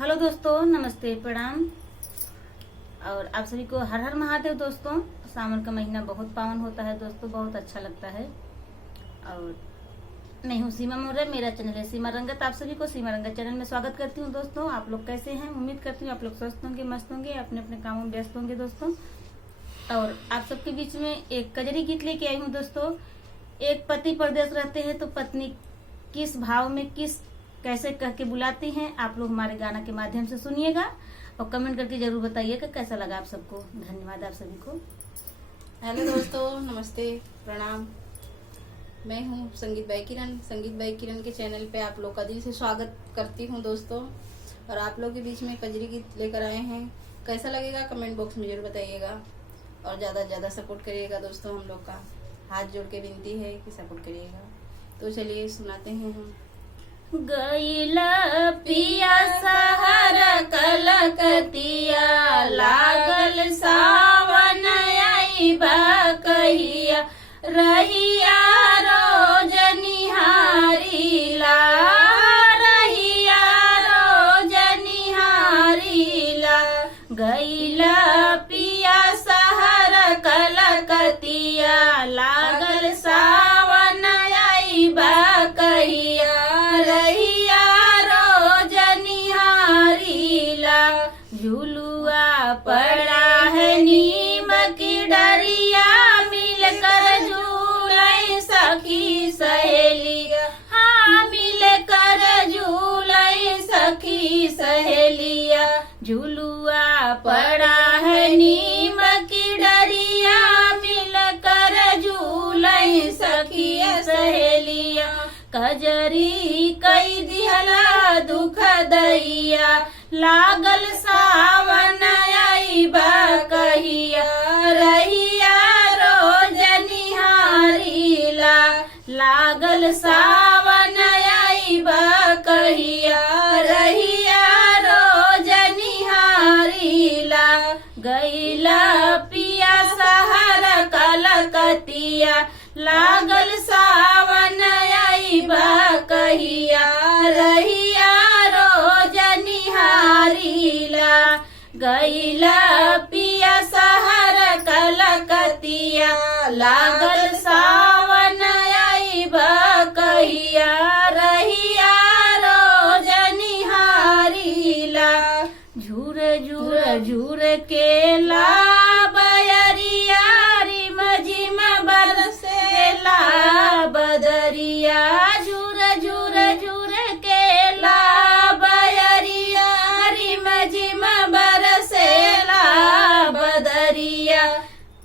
Hello दोस्तों, नमस्ते, प्रणाम। और आप सभी को हर हर महादेव। दोस्तों, सावन का महीना बहुत पावन होता है दोस्तों, बहुत अच्छा लगता है। और मैं हूँ सीमा मौर्य, मेरा चैनल है सीमा रंगत। आप सभी को सीमा रंगत चैनल में स्वागत करती हूँ। दोस्तों, आप लोग कैसे हैं? उम्मीद करती हूँ आप लोग स्वस्थ होंगे, मस्त होंगे, अपने अपने कामों में व्यस्त होंगे दोस्तों। और आप सबके बीच में एक कजरी गीत लेके आई हूँ दोस्तों। एक पति परदेश रहते हैं तो पत्नी किस भाव में कैसे कह के बुलाती हैं, आप लोग हमारे गाना के माध्यम से सुनिएगा और कमेंट करके जरूर बताइएगा कैसा लगा आप सबको। धन्यवाद आप सभी को। हेलो दोस्तों, नमस्ते, प्रणाम। मैं हूँ संगीत बाई किरण। संगीत बाई किरण के चैनल पे आप लोग का दिल से स्वागत करती हूँ दोस्तों। और आप लोग के बीच में कजरी गीत लेकर आए हैं। कैसा लगेगा कमेंट बॉक्स में जरूर बताइएगा और ज़्यादा से ज़्यादा सपोर्ट करिएगा दोस्तों। हम लोग का हाथ जोड़ के विनती है कि सपोर्ट करिएगा। तो चलिए सुनाते हैं हम। गईला पिया सहर कलकतिया, लागल सावन आइबा कहिया, रहिया रोज निहारीला, रहिया रोज निहारीला। गईला पिया सहर कलकतिया, लागल सावन आइबा कहिया, रहिया रोज निहारीला। झुलुआ पड़ा है नीम की डरिया, मिलकर झूले सखी सहेलिया, हाँ मिलकर झूले सखी सहेलिया। झुलुआ पड़ा है नीम की डरिया, मिलकर झूले सखी सहेलिया। कजरी कई दिहला दुख दैया, लागल सावन आइबा कहिया, रहिया रोज निहारीला। लागल सावन आइबा कहिया, रहिया रोज निहारीला। गईला पिया सहर कलकतिया, लागल सावन आइबा कहिया, रहिया रोज निहारीला। गईला पिया सहर कलकतिया, लागल सावन आइबा कहिया, रहिया रोज निहारीला। झूर झूर झूर के ला बयरिया, रिम झिम बरसेला बदरिया। झूर झूर झूर के ला बयरिया, रिम झिम बरसेला बदरिया।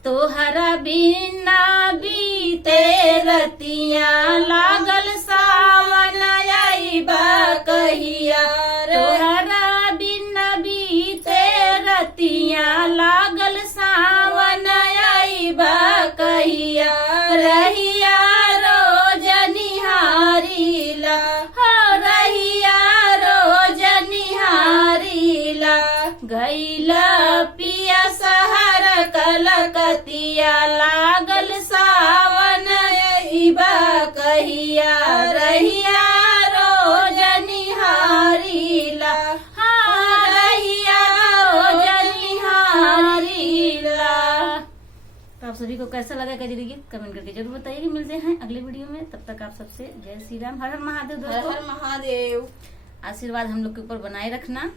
तोहरा बिना बीते रतिया, लागल सावन आइबा कहिया, तोहरा बिना बीते रतिया, लागल सावन आइबा कहिया, रहिया रोज निहारीला, हो रहिया रोज निहारीला। गईला पिया सहर कलकतिया, लागल सावन आइबा कहिया, रहिया रोज निहारीला, हाँ रहिया रोज निहारीला। तो आप सभी को कैसा लगा कजरी गीत कमेंट करके जरूर बताइए। मिलते हैं अगले वीडियो में, तब तक आप सबसे जय श्री राम, हर हर महादेव हर दोस्तों। हर महादेव। आशीर्वाद हम लोग के ऊपर बनाए रखना।